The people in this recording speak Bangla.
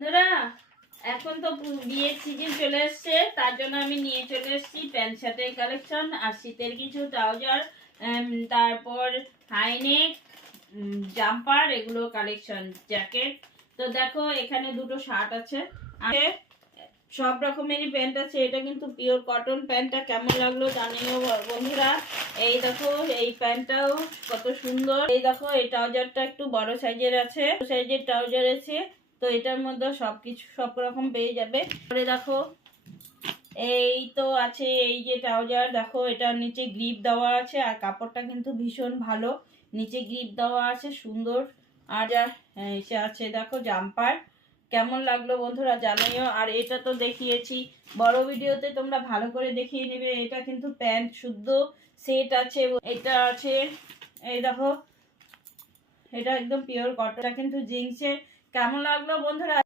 দাদা এখন তো বিয়ের সিজন চলে এসছে, তার জন্য আমি নিয়ে চলে এসেছি প্যান্ট শার্টের কালেকশন আর শীতের কিছু ট্রাউজার, তারপর হাইনেক, জাম্পার, এগুলো কালেকশন, জ্যাকেট। তো দেখো এখানে দুটো শার্ট আছে, সব রকমেরই প্যান্ট আছে। এটা কিন্তু পিওর কটন। প্যান্টটা কেমন লাগলো জানিও বন্ধুরা। এই দেখো এই প্যান্টটাও কত সুন্দর। এই দেখো এই ট্রাউজারটা একটু বড় সাইজের আছে, সাইজের ট্রাউজার আছে। তো এটার মধ্যে সবকিছু সব রকম পেয়ে যাবে। পরে দেখো এই তো আছে এই যে ট্রাউজার, দেখো এটার নিচে গ্রিপ দেওয়া আছে আর কাপড়টা কিন্তু ভীষণ ভালো, নিচে গ্রিপ দেওয়া আছে সুন্দর। আর এসে আছে দেখো জাম্পার। কেমন লাগলো বন্ধুরা জানাইও। আর এটা তো দেখিয়েছি বড় ভিডিওতে, তোমরা ভালো করে দেখিয়ে নেবে। এটা কিন্তু প্যান্ট শুদ্ধ সেট আছে। এটা আছে এই দেখো, এটা একদম পিওর কটন, কিন্তু জিন্সের। কেমন লাগলো বন্ধুরা?